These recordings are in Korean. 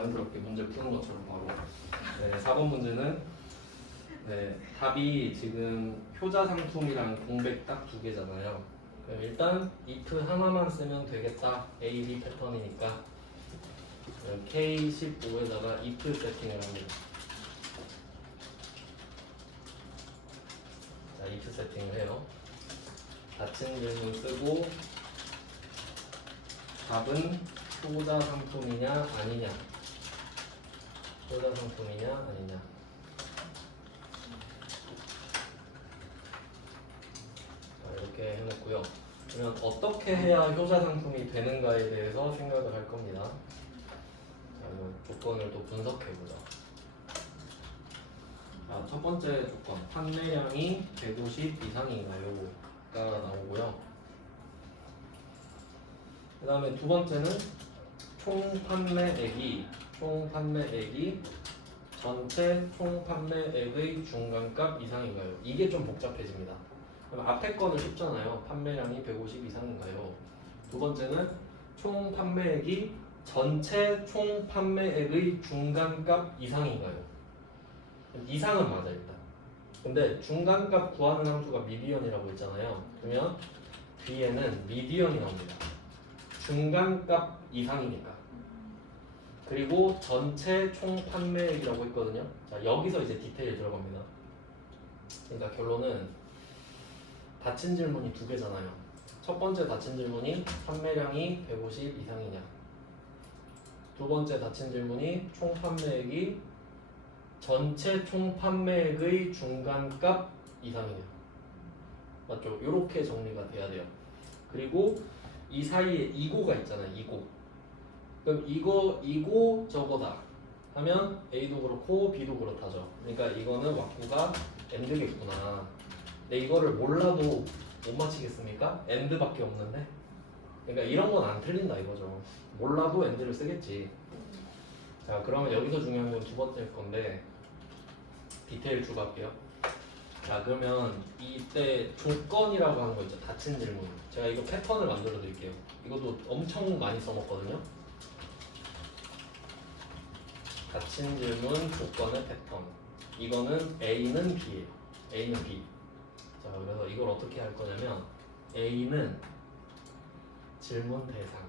자연스럽게 문제 푸는 것처럼 바로. 네, 4번 문제는 네, 답이 지금 효자 상품이랑 공백 딱 두 개잖아요. 그럼 일단 if 하나만 쓰면 되겠다. A, B 패턴이니까 K15에다가 if 세팅을 합니다. 자, if 세팅을 해요. 닫힌 질문 쓰고 답은 효자 상품이냐 아니냐, 효자 상품이냐 아니냐. 자, 이렇게 해놓고요. 그러면 어떻게 해야 효자 상품이 되는가에 대해서 생각을 할 겁니다. 자, 그럼 조건을 또 분석해보자. 자, 첫 번째 조건, 판매량이 150 이상인가요? 가 나오고요. 그 다음에 두 번째는 총 판매액이 전체 총 판매액의 중간값 이상인가요? 이게 좀 복잡해집니다. 그럼 앞에 거는 쉽잖아요. 판매량이 150 이상인가요? 두 번째는 총 판매액이 전체 총 판매액의 중간값 이상인가요? 이상은 맞아 일단. 근데 중간값 구하는 함수가 미디언이라고 했잖아요. 그러면 뒤에는 미디언이 나옵니다. 중간값 이상이니까. 그리고 전체 총 판매액이라고 했거든요. 자, 여기서 이제 디테일 들어갑니다. 그러니까 결론은 닫힌 질문이 두 개잖아요. 첫 번째 닫힌 질문이 판매량이 150 이상이냐. 두 번째 닫힌 질문이 총 판매액이 전체 총 판매액의 중간값 이상이냐. 맞죠? 이렇게 정리가 돼야 돼요. 그리고 이 사이에 이고가 있잖아요. 이고. 그럼 이고 저거다 하면 A도 그렇고 B도 그렇다죠. 그러니까 이거는 왁구가 AND겠구나. 근데 이거를 몰라도 못 맞히겠습니까? AND밖에 없는데. 그러니까 이런 건 안 틀린다 이거죠. 몰라도 AND를 쓰겠지. 자, 그러면 여기서 중요한 건 두 번째 건데 디테일 추가할게요. 자, 그러면 이때 조건이라고 하는 거 있죠. 닫힌 질문. 제가 이거 패턴을 만들어 드릴게요. 이것도 엄청 많이 써먹거든요. 닫힌 질문 조건의 패턴. 이거는 A는 B예요. A는 B. 자, 그래서 이걸 어떻게 할 거냐면 A는 질문 대상.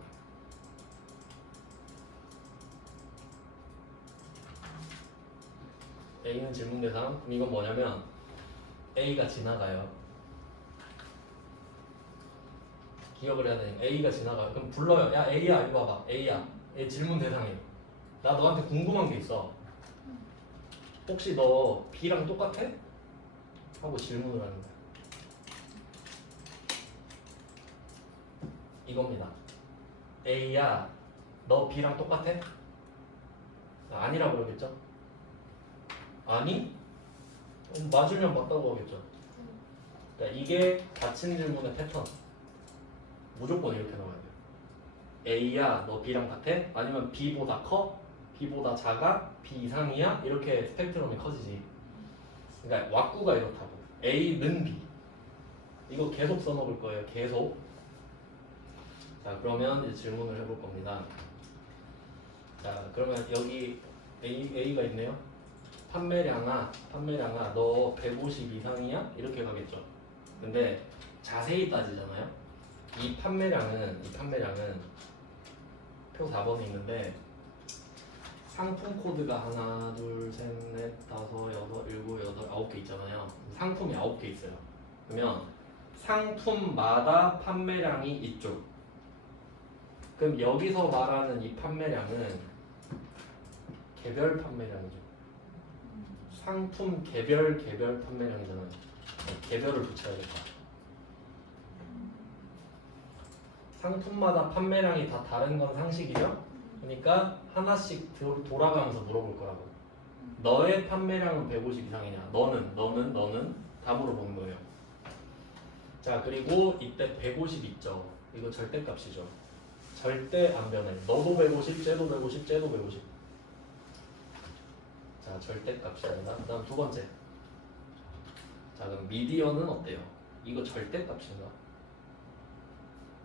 A는 질문 대상. 그럼 이건 뭐냐면 A가 지나가요. 기억을 해야 되니까 A가 지나가요. 그럼 불러요. 야 A야 이거 봐봐. A야. 얘 질문 대상이에요. 나 너한테 궁금한 게 있어. 혹시 너 B랑 똑같아? 하고 질문을 하는 거야. 이겁니다. A야 너 B랑 똑같아? 아니라고 그러겠죠? 아니? 맞으면 맞다고 하겠죠. 그러니까 이게 닫힌 질문의 패턴. 무조건 이렇게 나와야 돼요. A야 너 B랑 같아? 아니면 B보다 커? B보다 작아? B 이상이야? 이렇게 스펙트럼이 커지지. 그러니까 왁구가 이렇다고. A는 B. 이거 계속 써먹을 거예요. 계속. 자, 그러면 이제 질문을 해볼 겁니다. 자, 그러면 여기 A가 있네요. 판매량아 너 150 이상이야? 이렇게 가겠죠. 근데 자세히 따지잖아요. 이 판매량은 표 4번에 있는데 상품 코드가 하나, 둘, 셋, 넷, 다섯, 여섯, 일곱, 여덟, 9개 있잖아요. 상품이 9개 있어요. 그러면 상품마다 판매량이 이쪽. 그럼 여기서 말하는 이 판매량은 개별 판매량이죠. 상품 개별 판매량이잖아요. 개별을 붙여야겠다. 상품마다 판매량이 다 다른 건 상식이죠? 그러니까 하나씩 돌아가면서 물어볼 거라고. 너의 판매량은 150 이상이냐? 너는 다 물어보는 거예요. 자, 그리고 이때 150 있죠? 이거 절대값이죠. 절대 안 변해. 너도 150, 쟤도 150, 쟤도 150. 자, 절대값입니다. 그 다음 두 번째. 자, 그럼 미디언은 어때요? 이거 절대값인가?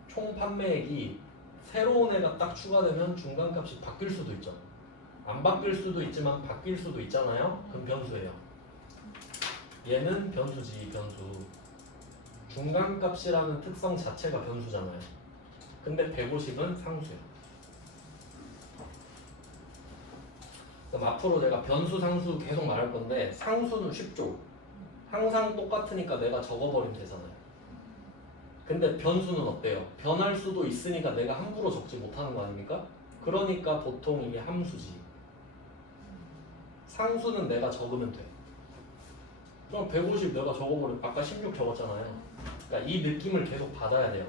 총 판매액이 새로운 애가 딱 추가되면 중간값이 바뀔 수도 있죠. 안 바뀔 수도 있지만 바뀔 수도 있잖아요. 그럼 변수예요. 얘는 변수지, 변수. 중간값이라는 특성 자체가 변수잖아요. 근데 150은 상수예요. 그럼 앞으로 내가 변수, 상수 계속 말할 건데 상수는 쉽죠. 항상 똑같으니까 내가 적어버리면 되잖아요. 근데 변수는 어때요? 변할 수도 있으니까 내가 함부로 적지 못하는 거 아닙니까? 그러니까 보통 이게 함수지. 상수는 내가 적으면 돼. 그럼 150 내가 적어버려. 아까 16 적었잖아요. 그러니까 이 느낌을 계속 받아야 돼요.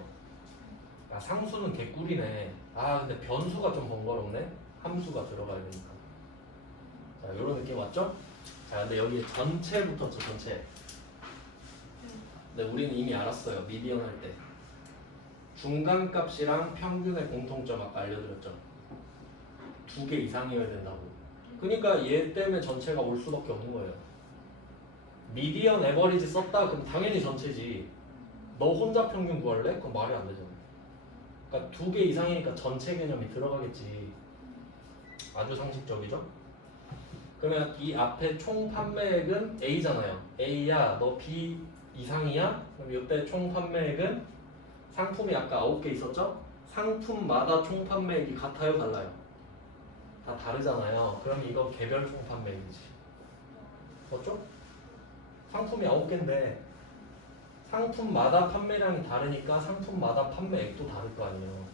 아, 상수는 개꿀이네. 아, 근데 변수가 좀 번거롭네. 함수가 들어가야 되니까. 자, 이런 느낌 왔죠? 자, 근데 여기 전체 붙었죠, 전체. 근데 우리는 이미 알았어요. 미디언 할 때. 중간값이랑 평균의 공통점 아까 알려드렸죠. 2개 이상이어야 된다고. 그러니까 얘 때문에 전체가 올 수밖에 없는 거예요. 미디언 에버리지 썼다? 그럼 당연히 전체지. 너 혼자 평균 구할래? 그건 말이 안 되잖아. 그러니까 2개 이상이니까 전체 개념이 들어가겠지. 아주 상식적이죠? 그러면 이 앞에 총 판매액은 A잖아요. A야, 너 B 이상이야? 그럼 이때 총 판매액은 상품이 아까 9개 있었죠? 상품마다 총 판매액이 같아요, 달라요? 다 다르잖아요. 그럼 이거 개별 총 판매액이지. 맞죠? 상품이 9개인데 상품마다 판매량이 다르니까 상품마다 판매액도 다를 거 아니에요.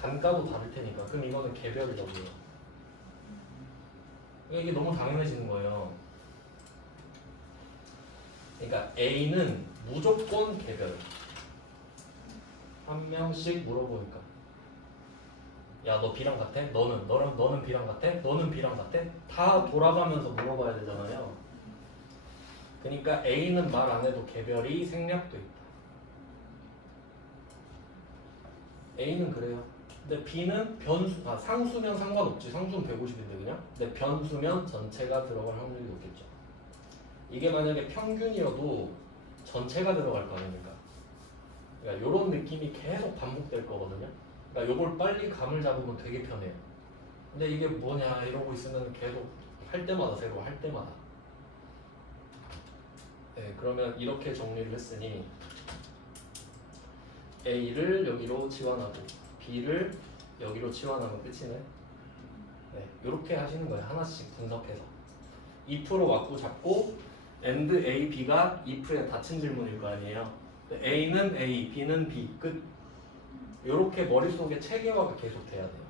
단가도 다를 테니까. 그럼 이거는 개별이라고요. 이게 너무 당연해지는 거예요. 그러니까 A는 무조건 개별. 한 명씩 물어보니까. 야, 너 B랑 같아? 너는 B랑 같아? 너는 B랑 같아? 다 돌아가면서 물어봐야 되잖아요. 그러니까 A는 말 안 해도 개별이 생략돼 있다. A는 그래요. 근데 B는 상수면 상관없지. 상수는 150인데 그냥. 근데 변수면 전체가 들어갈 확률이 높겠죠. 이게 만약에 평균이어도 전체가 들어갈 거 아닙니까? 그러니까 이런 느낌이 계속 반복될 거거든요. 그러니까 이걸 빨리 감을 잡으면 되게 편해요. 근데 이게 뭐냐 이러고 있으면 계속 할 때마다 새로 할 때마다. 네, 그러면 이렇게 정리를 했으니 A를 여기로 치환하고 B를 여기로 치환하면 끝이네. 네, 이렇게 하시는 거예요. 하나씩 분석해서. if로 왁구 잡고 and A, B가 if의 닫힌 질문일 거 아니에요. A는 A, B는 B 끝. 이렇게 머릿속에 체계화가 계속 돼야 돼요.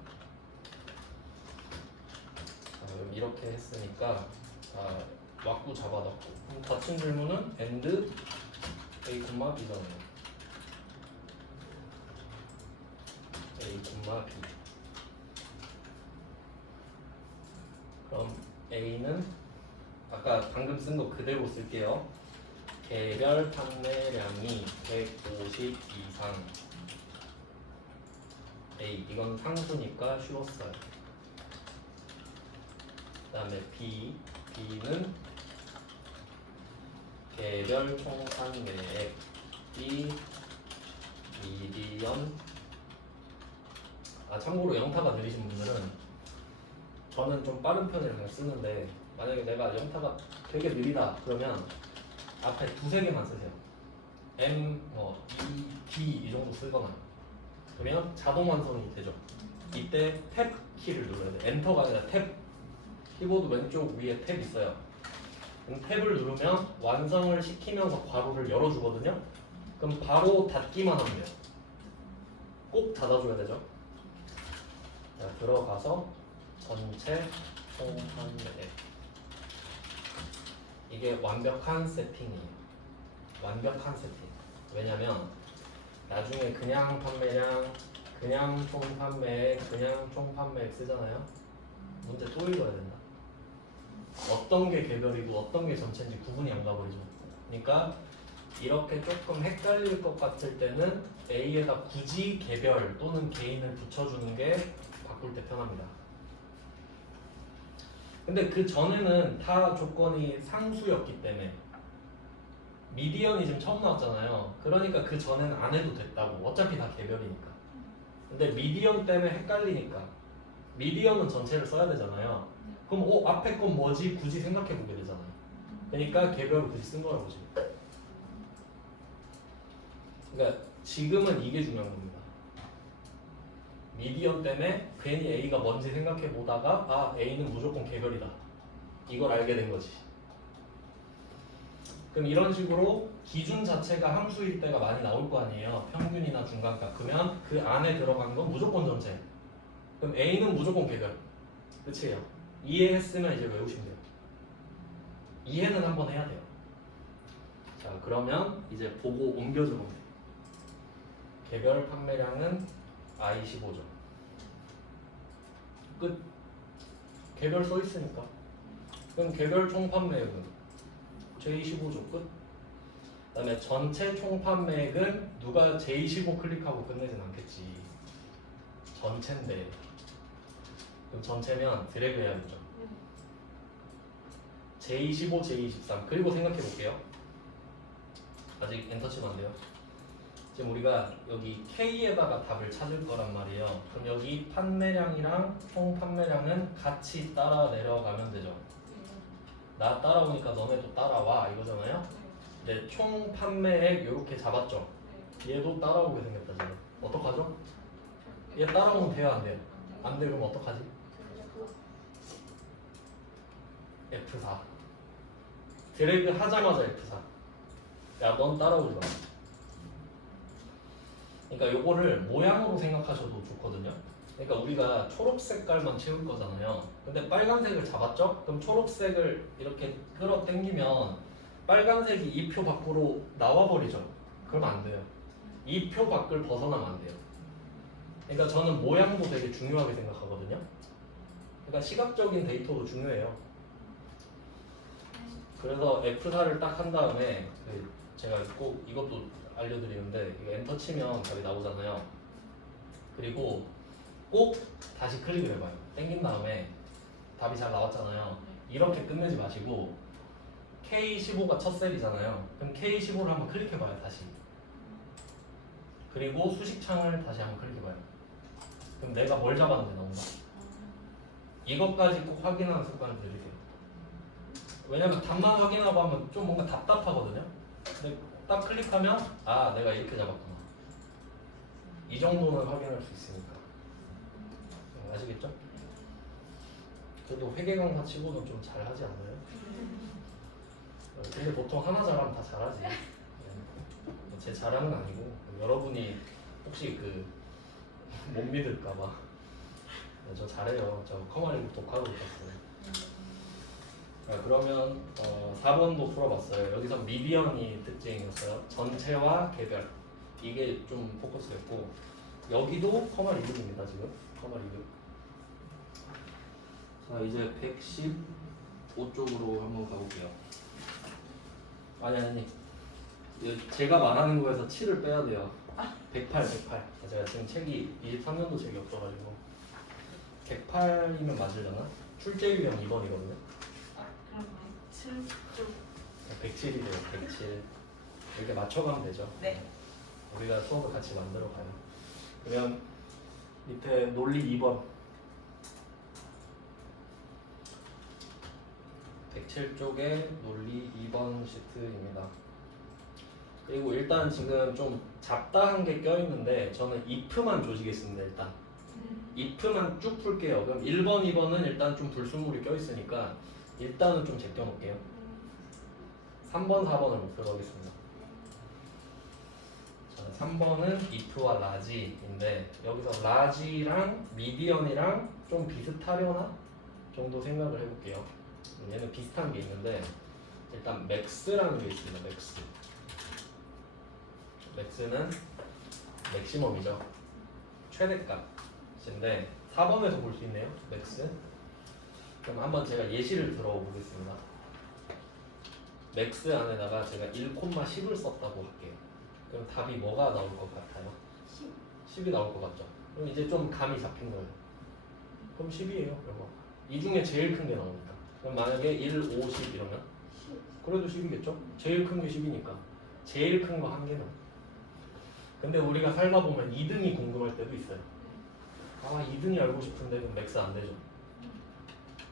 자, 그럼 이렇게 했으니까 왁구 잡아놨고 닫힌 질문은 and A, B잖아요. A, B. 그럼 A는 아까 방금 쓴 거 그대로 쓸게요. 개별 판매량이 150 이상 A, 이건 상수니까 쉬웠어요. 그 다음에 B는 개별 총 판매액이 미디언. 참고로 영타가 느리신 분들은 저는 좀 빠른 편을 그냥 쓰는데 만약에 내가 영타가 되게 느리다 그러면 앞에 2-3개만 쓰세요. M, E, D 이 정도 쓰거나 그러면 자동 완성이 되죠. 이때 탭 키를 눌러야 돼. 엔터가 아니라 탭. 키보드 왼쪽 위에 탭 있어요. 그럼 탭을 누르면 완성을 시키면서 괄호를 열어주거든요. 그럼 바로 닫기만 하면 돼요. 꼭 닫아줘야 되죠. 자, 들어가서 전체 총 판매액. 이게 완벽한 세팅이에요. 완벽한 세팅. 왜냐면 나중에 그냥 판매량, 그냥 총 판매액, 그냥 총 판매액 쓰잖아요. 문제 또 읽어야 된다. 어떤 게 개별이고 어떤 게 전체인지 구분이 안 가버리죠. 그러니까 이렇게 조금 헷갈릴 것 같을 때는 A에다 굳이 개별 또는 개인을 붙여주는 게 바꿀 때 편합니다. 근데 그 전에는 다 조건이 상수였기 때문에 미디언이 지금 처음 나왔잖아요. 그러니까 그 전에는 안 해도 됐다고. 어차피 다 개별이니까. 근데 미디언 때문에 헷갈리니까 미디언은 전체를 써야 되잖아요. 그럼 앞에 건 뭐지? 굳이 생각해 보게 되잖아요. 그러니까 개별을 굳이 쓴 거라고 지금. 그러니까 지금은 이게 중요한 겁니다. 미디언 때문에 괜히 A가 뭔지 생각해 보다가 아 A는 무조건 개별이다. 이걸 알게 된 거지. 그럼 이런 식으로 기준 자체가 함수일 때가 많이 나올 거 아니에요. 평균이나 중간값. 그러면 그 안에 들어간 건 무조건 전체. 그럼 A는 무조건 개별. 끝이에요. 이해했으면 이제 외우시면 돼요. 이해는 한번 해야 돼요. 자, 그러면 이제 보고 옮겨주면 돼요. 개별 판매량은 I15죠. 끝. 개별 써 있으니까. 그럼 개별 총 판매액은 J15죠. 끝. 그 다음에 전체 총 판매액은 누가 J15 클릭하고 끝내진 않겠지. 전체인데. 그럼 전체면 드래그 해야겠죠. J15, J23. 그리고 생각해 볼게요. 아직 엔터 치면 안 돼요. 지금 우리가 여기 K에다가 답을 찾을 거란 말이에요. 그럼 여기 판매량이랑 총 판매량은 같이 따라 내려가면 되죠. 나 따라오니까 너네도 따라와 이거잖아요. 근데 총 판매액 이렇게 잡았죠. 얘도 따라오게 생겼다 지금. 어떡하죠? 얘 따라오면 돼요 안 돼요? 안 돼. 그럼 어떡하지? F4. 드래그 하자마자 F4. 야 넌 따라오지 마. 그러니까 요거를 모양으로 생각하셔도 좋거든요. 그러니까 우리가 초록 색깔만 채울 거잖아요. 근데 빨간색을 잡았죠? 그럼 초록색을 이렇게 끌어당기면 빨간색이 이 표 밖으로 나와버리죠. 그러면 안 돼요. 이 표 밖을 벗어나면 안 돼요. 그러니까 저는 모양도 되게 중요하게 생각하거든요. 그러니까 시각적인 데이터도 중요해요. 그래서 F4를 딱 한 다음에 제가 꼭 이것도 알려드리는데 이거 엔터 치면 답이 나오잖아요. 그리고 꼭 다시 클릭을 해봐요. 땡긴 다음에 답이 잘 나왔잖아요. 이렇게 끝내지 마시고 K15가 첫 셀이잖아요. 그럼 K15를 한번 클릭해봐요. 다시. 그리고 수식창을 다시 한번 클릭해봐요. 그럼 내가 뭘 잡았는지 나온다. 이것까지 꼭 확인하는 습관을 들이세요. 왜냐면 답만 확인하고 하면 좀 뭔가 답답하거든요. 근데 딱 클릭하면 아 내가 이렇게 잡았구나. 이 정도는 확인할 수 있으니까. 아시겠죠? 그래도 회계 강사 치고는 좀 잘하지 않나요? 근데 보통 하나 잘하면 다 잘하지. 제 자랑은 아니고 여러분이 혹시 못 믿을까봐. 저 잘해요. 저 커머리 독하고 있었어요. 그러면 4번도 풀어봤어요. 여기서 미디언이 특징이었어요. 전체와 개별. 이게 좀 포커스됐고 여기도 커마 리뷰입니다. 지금 커마 리뷰. 자 이제 115쪽으로 한번 가볼게요. 아니 제가 말하는 거에서 7을 빼야 돼요. 108. 제가 지금 책이 23년도 책이 없어가지고 108이면 맞으려나? 출제 유형 2번이거든요. 그럼 7쪽. 107이래요. 107. 이렇게 맞춰가면 되죠. 네. 우리가 수업을 같이 만들어 가요. 그러면 밑에 논리 2번 107쪽에 논리 2번 시트입니다. 그리고 일단 지금 좀 잡다한 게 껴있는데 저는 if만 조지겠습니다. 일단 if만 쭉 풀게요. 그럼 1번, 2번은 일단 좀 불순물이 껴있으니까 일단은 좀 제껴놓을게요. 3번, 4번을 목표로 하겠습니다. 자, 3번은 if와 라지인데 여기서 라지랑 미디언이랑 좀 비슷하려나 정도 생각을 해볼게요. 얘는 비슷한 게 있는데 일단 맥스라는 게 있습니다. 맥스는 맥시멈이죠. 최대값인데 4번에서 볼 수 있네요. 맥스. 그럼 한번 제가 예시를 들어보겠습니다. 맥스 안에다가 제가 1,10을 썼다고 할게요. 그럼 답이 뭐가 나올 것 같아요? 10이 나올 것 같죠? 그럼 이제 좀 감이 잡힌 거예요. 그럼 10이에요. 이거. 이 중에 제일 큰 게 나오니까. 그럼 만약에 1, 5, 10 이러면 그래도 10이겠죠? 제일 큰 게 10이니까. 제일 큰 거 한 개는. 근데 우리가 살다 보면 2등이 궁금할 때도 있어요. 아 2등이 알고 싶은데 그럼 맥스 안 되죠.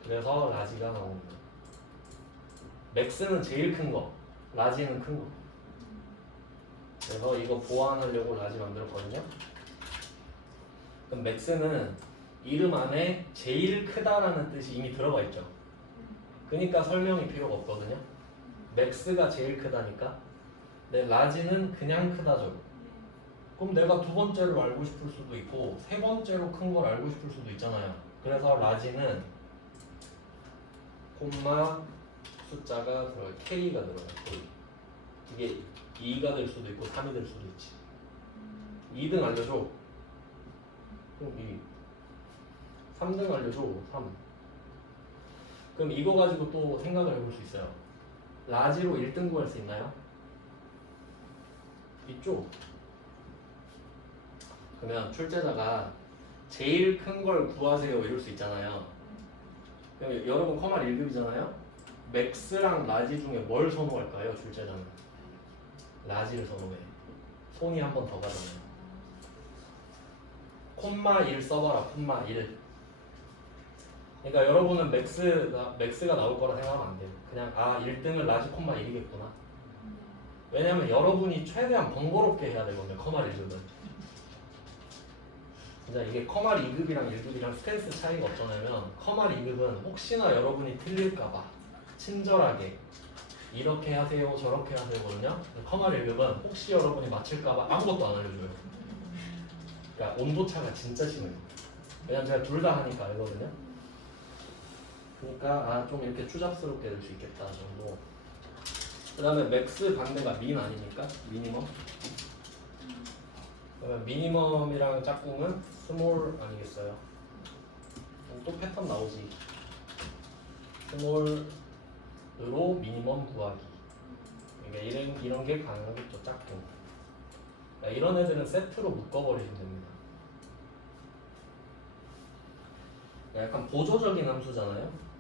그래서 라지가 나옵니다. 맥스는 제일 큰 거, 라지는 큰 거. 그래서 이거 보완하려고 라지 만들었거든요. 그럼 맥스는 이름 안에 제일 크다라는 뜻이 이미 들어가 있죠. 그러니까 설명이 필요가 없거든요. 맥스가 제일 크다니까. 근데 라지는 그냥 크다죠. 그럼 내가 두 번째를 알고 싶을 수도 있고 세 번째로 큰 걸 알고 싶을 수도 있잖아요. 그래서 라지는 콤마 숫자가 들어가요. K가 들어가요. K. 이게 2가 될 수도 있고 3이 될 수도 있지. 2등 알려줘. 그럼 2. 3등 알려줘. 3. 그럼 이거 가지고 또 생각을 해볼 수 있어요. 라지로 1등 구할 수 있나요? 있죠? 그러면 출제자가 제일 큰 걸 구하세요 이럴 수 있잖아요. 그럼 여러분 커말 1급이잖아요. 맥스랑 라지 중에 뭘 선호할까요? 출제자는 라지를 선호해. 손이 한 번 더 가잖아요. 콤마 1 써봐라. 콤마 1. 그러니까 여러분은 맥스가 나올 거라 생각하면 안 돼요. 그냥 1등은 라지 콤마 1이겠구나. 왜냐면 여러분이 최대한 번거롭게 해야 되거든요. 커말 1급은. 진짜 이게 커말 2급이랑 1급이랑 스탠스 차이가 어쩌냐면 커말 2급은 혹시나 여러분이 틀릴까봐 친절하게 이렇게 하세요 저렇게 하세요거든요. 커말 1급은 혹시 여러분이 맞힐까봐 아무것도 안 알려줘요. 그러니까 온도차가 진짜 심해요. 왜냐면 제가 둘 다 하니까 알거든요. 그러니까 좀 이렇게 추잡스럽게 될 수 있겠다 정도. 그 다음에 맥스 반대가 민 아닙니까? 미니멈. 그러면 미니멈이랑 짝꿍은 스몰 아니겠어요? 또 패턴 나오지. 스몰으로 미니멈 구하기. 그러니까 이런 게 가능하겠죠. 짝꿍. 그러니까 이런 애들은 세트로 묶어버리시면 됩니다. 약간 보조적인 함수잖아요.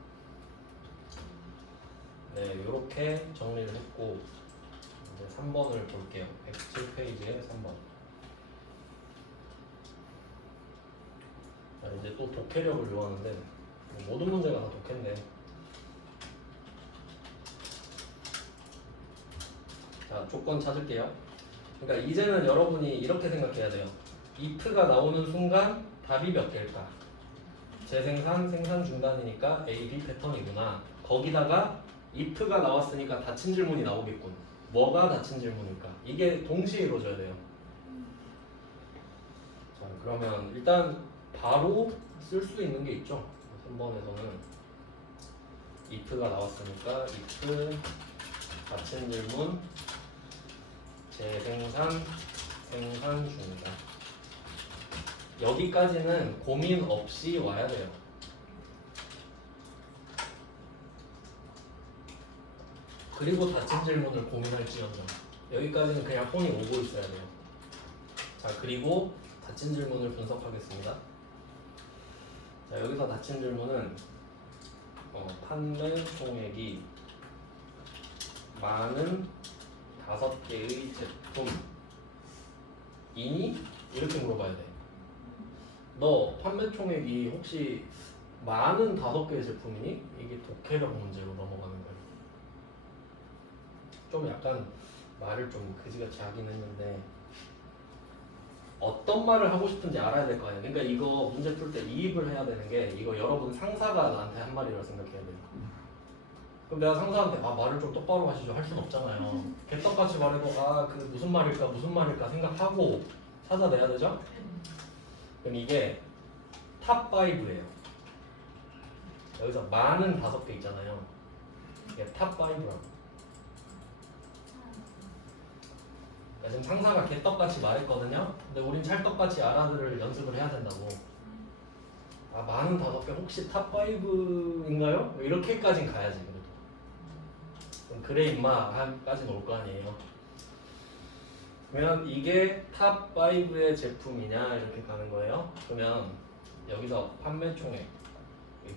네, 이렇게 정리를 했고 이제 3번을 볼게요. 107페이지에 3번. 자, 이제 또 독해력을 요하는데 모든 문제가 다 독해인데. 자, 조건 찾을게요. 그러니까 이제는 여러분이 이렇게 생각해야 돼요. if가 나오는 순간 답이 몇 개일까? 재생산, 생산 중단이니까 A, B 패턴이구나. 거기다가 if가 나왔으니까 닫힌 질문이 나오겠군. 뭐가 닫힌 질문일까? 이게 동시에 이루어져야 돼요. 자, 그러면 일단 바로 쓸 수 있는 게 있죠. 3번에서는 if가 나왔으니까 if 닫힌 질문 재생산 생산 중단 여기까지는 고민 없이 와야 돼요. 그리고 닫힌 질문을 고민할지언정 여기까지는 그냥 폰이 오고 있어야 돼요. 자, 그리고 닫힌 질문을 분석하겠습니다. 자, 여기서 닫힌 질문은 판매 총액이 많은 5개의 제품이니? 이렇게 물어봐야 돼. 너 판매 총액이 혹시 많은 5개의 제품이니? 이게 독해력 문제로 넘어가는 거예요. 좀 약간 말을 좀 그지같이 하긴 했는데 어떤 말을 하고 싶은지 알아야 될 거 아니에요. 그러니까 이거 문제 풀 때 이입을 해야 되는 게 이거 여러분 상사가 나한테 한 말이라고 생각해야 돼요. 그럼 내가 상사한테 말을 좀 똑바로 하시죠 할 수는 없잖아요. 개떡같이 말해도 그 무슨 말일까 생각하고 찾아내야 되죠? 그럼 이게 탑 5예요. 여기서 많은 5개 있잖아요. 이게 탑 5라고. 지금 상사가 개떡같이 말했거든요. 근데 우린 찰떡같이 알아들을 연습을 해야 된다고. 많은 5개 혹시 탑 5인가요? 이렇게까진 가야지. 그래도. 그럼 그래 임마 까지는 올 거 아니에요. 그러면 이게 탑 5의 제품이냐 이렇게 가는 거예요. 그러면 여기서 판매 총액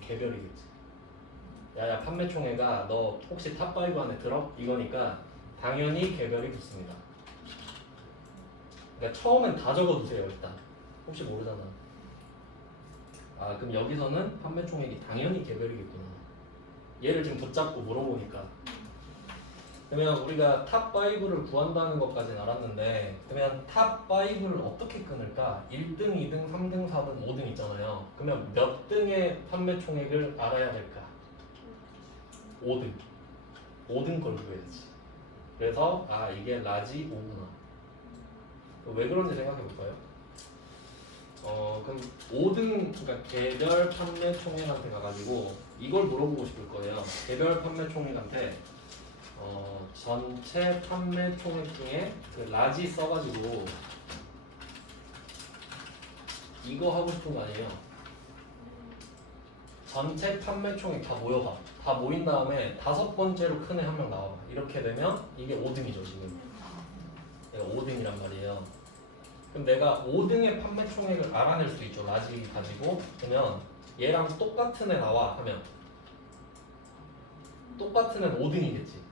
개별이겠지. 야야 판매 총액아 너 혹시 탑 5 안에 들어? 이거니까 당연히 개별이 붙습니다. 그러니까 처음엔 다 적어두세요. 일단 혹시 모르잖아. 아 그럼 여기서는 판매 총액이 당연히 개별이겠구나. 얘를 지금 붙잡고 물어보니까. 그러면 우리가 탑5를 구한다는 것까지는 알았는데 그러면 탑5를 어떻게 끊을까? 1등, 2등, 3등, 4등, 5등 있잖아요. 그러면 몇 등의 판매 총액을 알아야 될까? 5등. 5등 걸 구해야지. 그래서 아 이게 라지 5구나. 왜 그런지 생각해 볼까요? 그럼 5등 그러니까 개별 판매 총액한테 가가지고 이걸 물어보고 싶을 거예요. 개별 판매 총액한테 전체 판매 총액 중에 그 라지 써가지고 이거 하고 싶은 거 아니에요? 전체 판매 총액 다 모여봐. 다 모인 다음에 5번째로 큰 애 한 명 나와봐. 이렇게 되면 이게 5등이죠 지금. 얘가 5등이란 말이에요. 그럼 내가 5등의 판매 총액을 알아낼 수 있죠. 라지 가지고. 그러면 얘랑 똑같은 애 나와 하면 똑같은 애는 5등이겠지.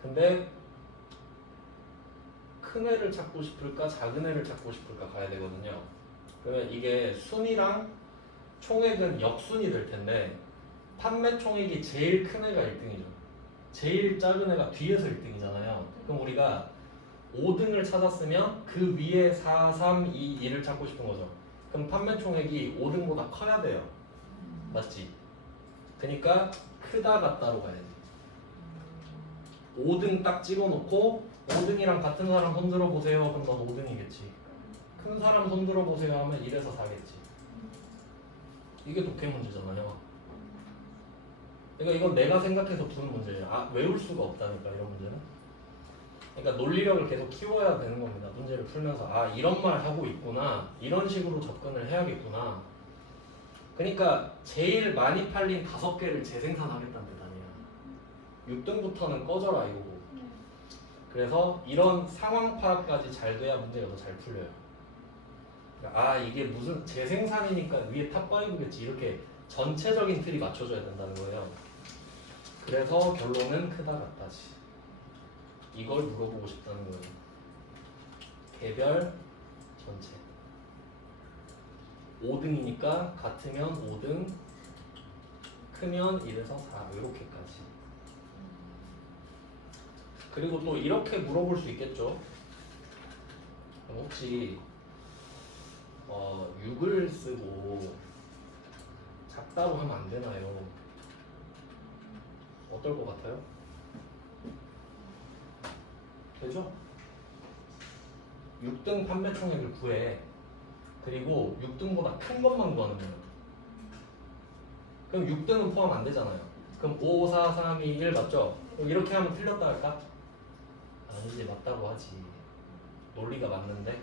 근데 큰 애를 찾고 싶을까 작은 애를 찾고 싶을까 가야 되거든요. 그러면 이게 순위랑 총액은 역순이 될 텐데 판매 총액이 제일 큰 애가 1등이죠. 제일 작은 애가 뒤에서 1등이잖아요. 그럼 우리가 5등을 찾았으면 그 위에 4, 3, 2, 1을 찾고 싶은 거죠. 그럼 판매 총액이 5등보다 커야 돼요. 맞지? 그러니까 크다 같다로 가야지. 5등 딱 찍어놓고 5등이랑 같은 사람 손 들어보세요. 그럼 넌 5등이겠지. 큰 사람 손 들어보세요 하면 1에서 4겠지. 이게 독해 문제잖아요. 그러니까 이건 내가 생각해서 푸는 문제예요. 아 외울 수가 없다니까 이런 문제는. 그러니까 논리력을 계속 키워야 되는 겁니다. 문제를 풀면서 아 이런 말 하고 있구나. 이런 식으로 접근을 해야겠구나. 그러니까 제일 많이 팔린 5개를 재생산하겠다는 뜻 아니야. 6등부터는 꺼져라 이거고. 그래서 이런 상황 파악까지 잘 돼야 문제가 더 잘 풀려요. 그러니까 아 이게 무슨 재생산이니까 위에 탑5겠지 이렇게 전체적인 틀이 맞춰줘야 된다는 거예요. 그래서 결론은 크다 같다지. 이걸 물어보고 싶다는 거예요. 개별 전체 5등이니까 같으면 5등 크면 1에서 4 이렇게까지. 그리고 또 이렇게 물어볼 수 있겠죠. 그럼 혹시 6을 쓰고 작다고 하면 안 되나요? 어떨 것 같아요? 되죠? 6등 판매 총액을 구해. 그리고 6등보다 큰 것만 구하는 거예요. 그럼 6등은 포함 안 되잖아요. 그럼 5, 4, 3, 2, 1 맞죠? 그럼 이렇게 하면 틀렸다 할까? 아니지 맞다고 하지. 논리가 맞는데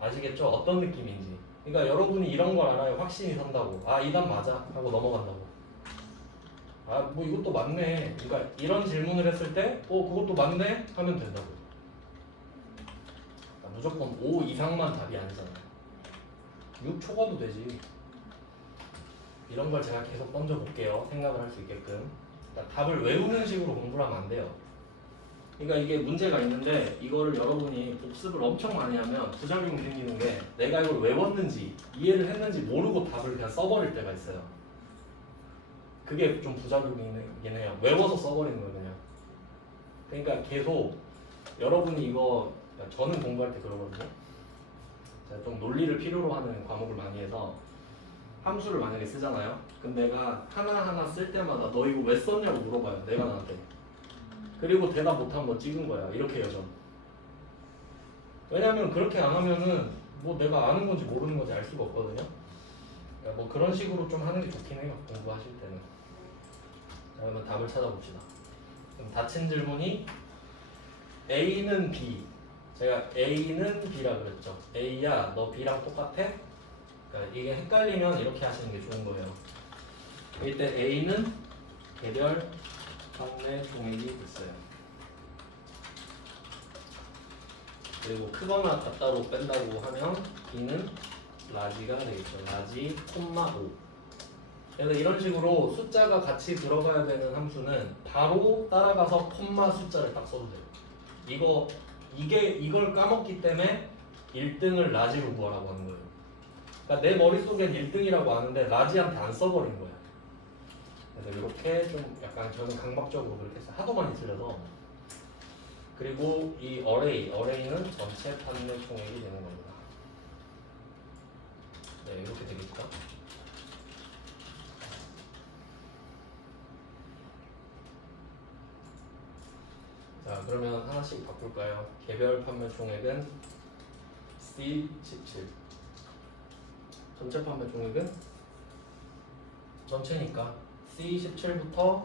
아시겠죠? 어떤 느낌인지. 그러니까 여러분이 이런 걸 알아요. 확신이 선다고. 아 이 답 맞아 하고 넘어간다고. 아 뭐 이것도 맞네. 그러니까 이런 질문을 했을 때 그것도 맞네 하면 된다고. 그러니까 무조건 5 이상만 답이 아니잖아요. 6 초과도 되지. 이런 걸 제가 계속 던져볼게요. 생각을 할 수 있게끔. 그러니까 답을 외우는 식으로 공부를 하면 안 돼요. 그러니까 이게 문제가 있는데 이거를 여러분이 복습을 엄청 많이 하면 부작용이 생기는 게 내가 이걸 외웠는지 이해를 했는지 모르고 답을 그냥 써버릴 때가 있어요. 그게 좀 부작용이긴 해요. 외워서 써버리는 거예요 그냥. 그러니까 계속 여러분이 이거 저는 공부할 때 그러거든요. 제가 좀 논리를 필요로 하는 과목을 많이 해서 함수를 만약에 쓰잖아요. 그럼 내가 하나하나 쓸 때마다 너 이거 왜 썼냐고 물어봐요. 내가 나한테. 그리고 대답 못하면 뭐 찍은 거야. 이렇게 해요 전. 왜냐면 그렇게 안 하면은 뭐 내가 아는 건지 모르는 건지 알 수가 없거든요. 그러니까 뭐 그런 식으로 좀 하는 게 좋긴 해요. 공부하실 때는. 자, 그러면 답을 찾아봅시다. 그럼 닫힌 질문이 A는 B. 제가 A는 B라 그랬죠. A야 너 B랑 똑같아? 그러니까 이게 헷갈리면 이렇게 하시는 게 좋은 거예요. 이때 A는 개별 판매 총액이 있어요. 그리고 크거나 같다로 뺀다고 하면 B는 라지가 되겠죠. 라지, 콤마 5. 그래서 이런 식으로 숫자가 같이 들어가야 되는 함수는 바로 따라가서 콤마 숫자를 딱 써도 돼요. 이걸 까먹기 때문에 1등을 라지로 구하라고 하는 거예요. 그러니까 내 머릿속엔 1등이라고 아는데 라지한테 안 써버린 거야. 그래서 이렇게 좀 약간 저는 강박적으로 그렇게 해서 하도 많이 틀려서. 그리고 이 어레이는 전체 판매 총액이 되는 겁니다. 네, 이렇게 되겠죠. 자, 그러면 하나씩 바꿀까요? 개별 판매 총액은 C17. 전체 판매 총액은 전체니까 C17부터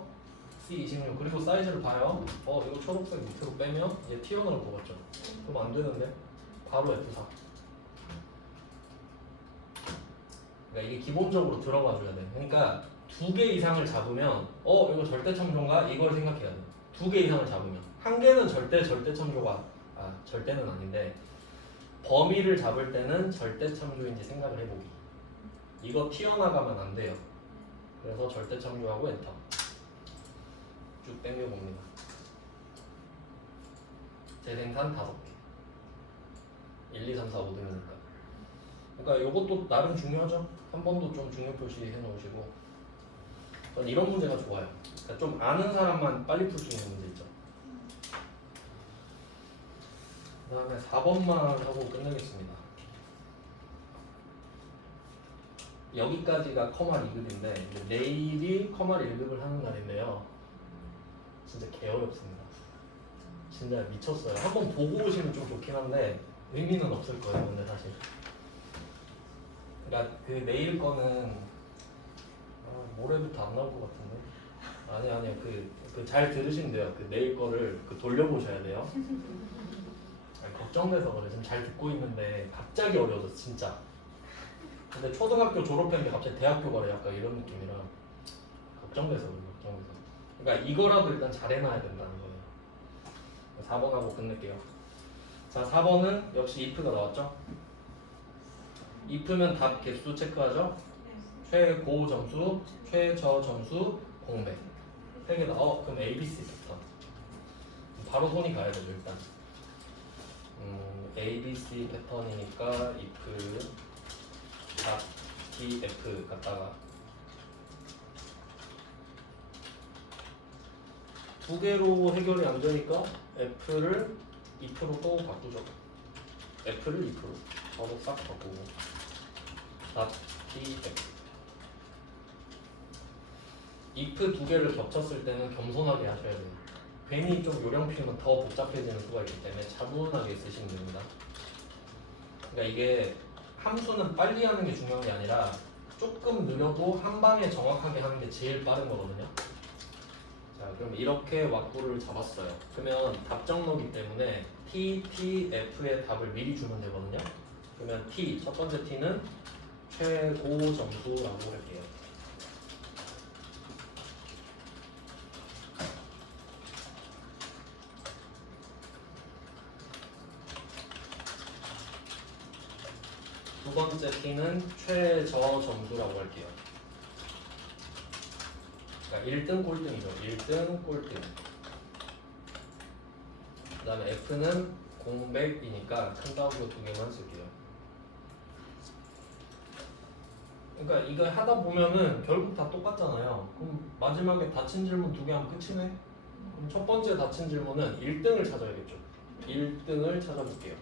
C26. 그리고 사이즈를 봐요. 이거 초록색 밑으로 빼면 이제 T1으로 먹었죠. 그럼 안 되는데 바로 F4. 그러니까 이게 기본적으로 들어가줘야 돼. 그러니까 2개 이상을 잡으면 이거 절대참조인가? 이걸 생각해야 돼. 2개 이상을 잡으면 한 개는 절대참조가 절대는 아닌데 범위를 잡을 때는 절대참조인지 생각을 해보기. 이거 튀어나가면 안 돼요. 그래서 절대참조하고 엔터 쭉 당겨봅니다. 재생산 5개 1, 2, 3, 4, 5등이니까. 그러니까 이것도 나름 중요하죠. 한 번도 좀 중요 표시 해놓으시고. 전 이런 문제가 좋아요. 그러니까 좀 아는 사람만 빨리 풀 수 있는 문제 있죠. 그 다음에 4번만 하고 끝내겠습니다. 여기까지가 커마 2급인데 내일이 커마 1급을 하는 날인데요. 진짜 개어렵습니다. 진짜 미쳤어요. 한번 보고 오시면 좀 좋긴 한데 의미는 없을 거예요. 근데 사실 그러니까 그 내일 거는 모레부터 안 나올 것 같은데. 아니요. 그 잘 들으시면 돼요. 그 내일 거를 돌려보셔야 돼요. 걱정돼서 그래. 지금 잘 듣고 있는데 갑자기 어려워졌어 진짜. 근데 초등학교 졸업했는데 갑자기 대학교 가래 약간 이런 느낌이라 걱정돼서 그래. 걱정돼서. 그러니까 이거라도 일단 잘 해놔야 된다는 거예요. 4번하고 끝낼게요. 자, 4번은 역시 if가 나왔죠? if면 답 개수 체크하죠? 최고 점수, 최저 점수, 공백. 3개다. 그럼 ABC 패턴. 바로 손이 가야 되죠, 일단. ABC 패턴이니까 if df 갖다가 2개로 해결이 안 되니까 f를 2%로 또 바꾸죠. f를 2%. 바로 싹 바꾸고 df. if 2개를 겹쳤을 때는 겸손하게 하셔야 돼요. 괜히 좀 요령 피우면 더 복잡해지는 수가 있기 때문에 차분하게 쓰시면 됩니다. 그러니까 이게 함수는 빨리 하는 게 중요한 게 아니라 조금 느려도 한 방에 정확하게 하는 게 제일 빠른 거거든요. 자, 그럼 이렇게 왁구를 잡았어요. 그러면 답정 넣기 때문에 T, T, F의 답을 미리 주면 되거든요. 그러면 T, 첫 번째 T는 최고 점수라고 할게요. 두 번째 T는 최저 점수라고 할게요. 그러니까 1등 꼴등이죠. 1등 꼴등. 그 다음에 F는 공백이니까 큰 W 2개만 쓸게요. 그러니까 이거 하다 보면은 결국 다 똑같잖아요. 그럼 마지막에 닫힌 질문 2개 하면 끝이네. 그럼 첫 번째 닫힌 질문은 1등을 찾아야겠죠. 1등을 찾아볼게요.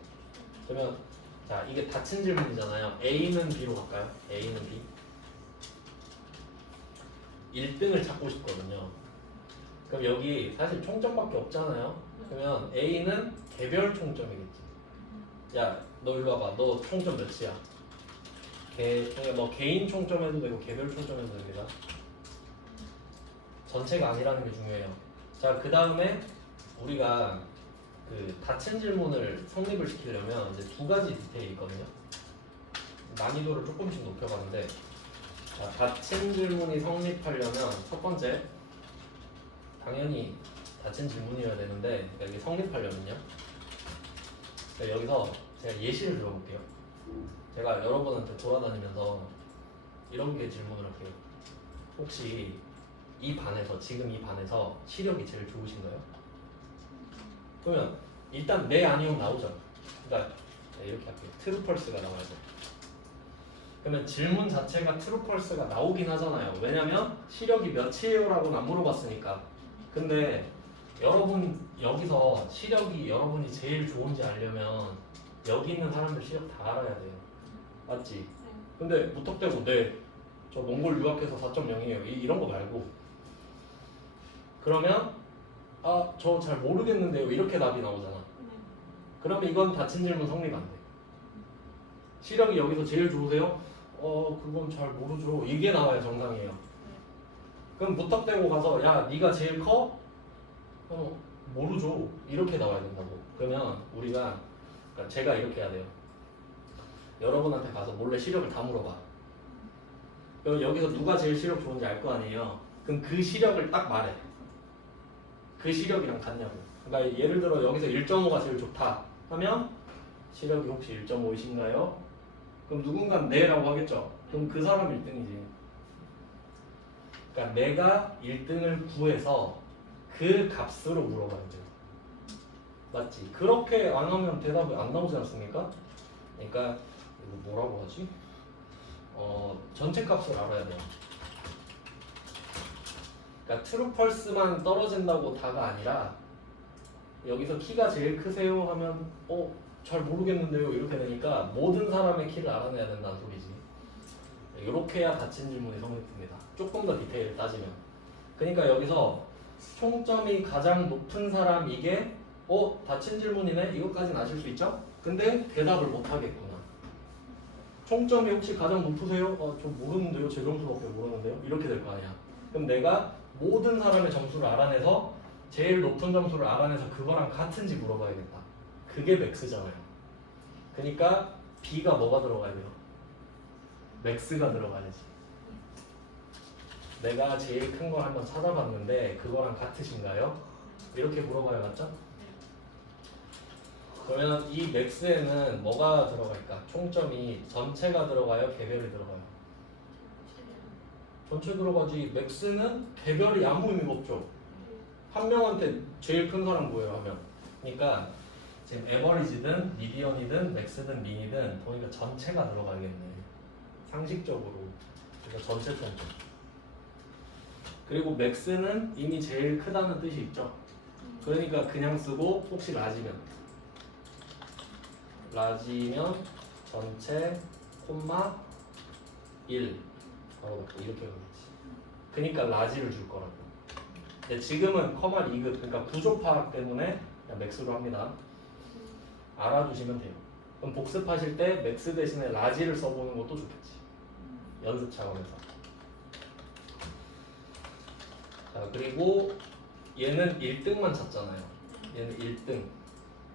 그러면 자, 이게 닫힌 질문이잖아요. A는 B로 갈까요? A는 B. 1등을 찾고 싶거든요. 그럼 여기 사실 총점밖에 없잖아요. 그러면 A는 개별 총점이겠지. 야, 너 일로 와봐. 너 총점 몇이야? 뭐 개인 총점 해도 되고 개별 총점 해도 됩니다. 전체가 아니라는 게 중요해요. 자, 그 다음에 우리가 그 닫힌 질문을 성립을 시키려면 이제 2가지 디테일이 있거든요. 난이도를 조금씩 높여봤는데, 자, 닫힌 질문이 성립하려면 첫 번째, 당연히 닫힌 질문이어야 되는데, 그러니까 이게 성립하려면요. 여기서 제가 예시를 들어볼게요. 제가 여러분한테 돌아다니면서 이런 게 질문을 할게요. 혹시 이 반에서, 지금 이 반에서 시력이 제일 좋으신가요? 그러면 일단 네 아니요 나오죠. 그러니까 이렇게 할게요. 트루 펄스가 나와야 돼. 그러면 질문 자체가 true, false가 나오긴 하잖아요. 왜냐면 시력이 몇이에요라고는 안 물어봤으니까. 근데 여러분 여기서 시력이 여러분이 제일 좋은지 알려면 여기 있는 사람들 시력 다 알아야 돼요. 맞지? 근데 무턱대고 저 몽골 유학해서 4.0이에요 이런 거 말고 그러면 저 잘 모르겠는데요 이렇게 답이 나오잖아. 그러면 이건 닫힌 질문 성립 안 돼. 시력이 여기서 제일 좋으세요? 그건 잘 모르죠. 이게 나와야 정상이에요. 그럼 무턱대고 가서 야 네가 제일 커? 모르죠. 이렇게 나와야 된다고. 그러면 그러니까 제가 이렇게 해야 돼요. 여러분한테 가서 몰래 시력을 다 물어봐. 그럼 여기서 누가 제일 시력 좋은지 알 거 아니에요. 그럼 그 시력을 딱 말해. 그 시력이랑 같냐고. 그러니까 예를 들어 여기서 1.5가 제일 좋다 하면 시력이 혹시 1.5이신가요? 그럼 누군가는 네라고 하겠죠. 그럼 그 사람 1등이지. 그러니까 내가 1등을 구해서 그 값으로 물어봐야죠. 맞지? 그렇게 안 하면 대답이 안 나오지 않습니까? 그러니까 이거 뭐라고 하지? 전체 값을 알아야 돼요. 그러니까 true, false만 떨어진다고 다가 아니라 여기서 키가 제일 크세요 하면 잘 모르겠는데요 이렇게 되니까 모든 사람의 키를 알아내야 된다는 소리지. 이렇게 해야 닫힌 질문이 성립됩니다. 조금 더 디테일 따지면. 그러니까 여기서 총점이 가장 높은 사람 이게 닫힌 질문이네 이것까지는 아실 수 있죠? 근데 대답을 못 하겠구나. 총점이 혹시 가장 높으세요? 저 모르는데요. 제 점수밖에 모르는데요. 이렇게 될 거 아니야. 그럼 내가 모든 사람의 점수를 알아내서 제일 높은 점수를 알아내서 그거랑 같은지 물어봐야겠다. 그게 맥스잖아요. 그러니까 B가 뭐가 들어가야 돼요? 맥스가 들어가야지. 내가 제일 큰 걸 한번 찾아봤는데 그거랑 같으신가요? 이렇게 물어봐야 맞죠? 그러면 이 맥스에는 뭐가 들어갈까? 총점이 전체가 들어가요? 개별이 들어가요? 전체 들어가지. 맥스는 개별이 아무 의미가 없죠. 한 명한테 제일 큰 사람 뭐예요 하면. 그러니까 지금 에버리지든 미디언이든 맥스든 민이든 보니까 전체가 들어가야겠네. 상식적으로. 그러니까 전체 총점. 그리고 맥스는 이미 제일 크다는 뜻이 있죠. 그러니까 그냥 쓰고 혹시 라지면 전체 콤마 1 바로 넣고 이렇게 가겠지. 그러니까 라지를 줄 거라고. 근데 지금은 커마 2급 그러니까 구조 파악 때문에 그냥 맥스로 합니다. 알아두시면 돼요. 그럼 복습하실 때 맥스 대신에 라지를 써보는 것도 좋겠지. 연습 차원에서. 자 그리고 얘는 1등만 찾잖아요. 얘는 1등.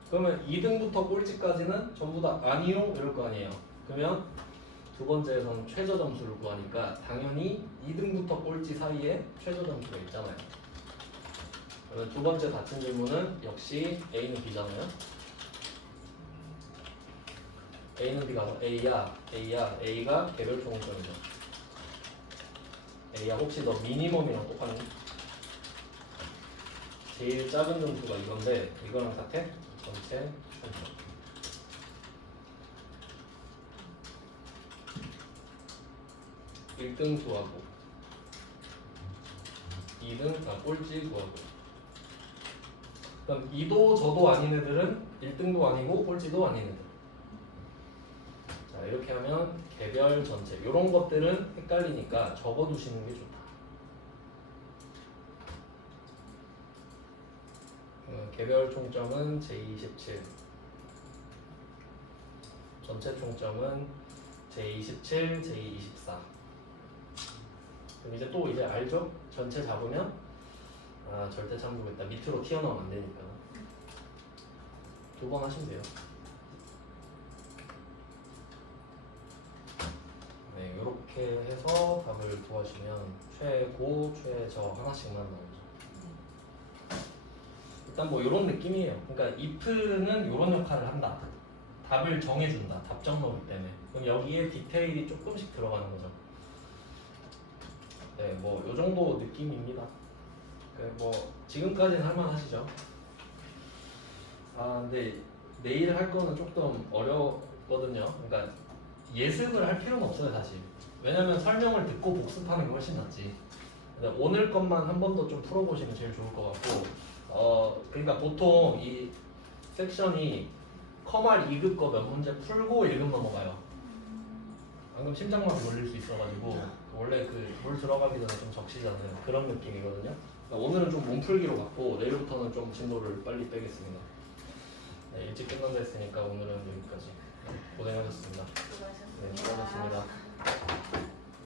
그러면 2등부터 꼴찌까지는 전부 다 아니요 이럴 거 아니에요. 그러면 두 번째에서는 최저 점수를 구하니까 당연히 2등부터 꼴찌 사이에 최저 점수가 있잖아요. 그러면 두 번째 닫힌 질문은 역시 A는 B잖아요. A는 B 가서 A야 A가 개별 총점이죠. A야 혹시 너 미니멈이랑 똑같니? 제일 작은 점수가 이건데 이거랑 같아? 전체 총점. (1등) 구하고 2등 꼴찌 구하고. 그럼 2도 저도 아닌 애들은 1등도 아니고 꼴찌도 아닌 애들. 자 이렇게 하면 개별 전체 이런 것들은 헷갈리니까 적어두시는 게 좋다. 개별 총점은 J27, 전체 총점은 J27, J24. 그럼 이제 또 알죠? 전체 잡으면 절대 참고겠다. 밑으로 튀어나오면 안 되니까. 두 번 하시면 돼요. 네, 이렇게 해서 답을 구하시면 최고, 최저 하나씩만 나오죠. 일단 뭐 이런 느낌이에요. 그러니까 if는 이런 역할을 한다. 답을 정해준다. 답정 넣기 때문에. 그럼 여기에 디테일이 조금씩 들어가는 거죠. 네, 뭐 이 정도 느낌입니다. 뭐 지금까지는 할만하시죠. 근데 내일 할 거는 조금 어렵거든요. 그러니까 예습을 할 필요는 없어요 사실. 왜냐면 설명을 듣고 복습하는 게 훨씬 낫지. 근데 오늘 것만 한 번 더 좀 풀어보시면 제일 좋을 것 같고 그러니까 보통 이 섹션이 커말 2급 거 몇 문제 풀고 1급 넘어가요. 방금 심장마비 걸릴 수 있어가지고 원래 그 물 들어가기 전에 좀 적시잖아요. 그런 느낌이거든요. 그러니까 오늘은 좀 몸풀기로 갔고 내일부터는 좀 진도를 빨리 빼겠습니다. 네, 일찍 끝난다 했으니까 오늘은 여기까지. 네, 고생하셨습니다. 네, 수고하셨습니다.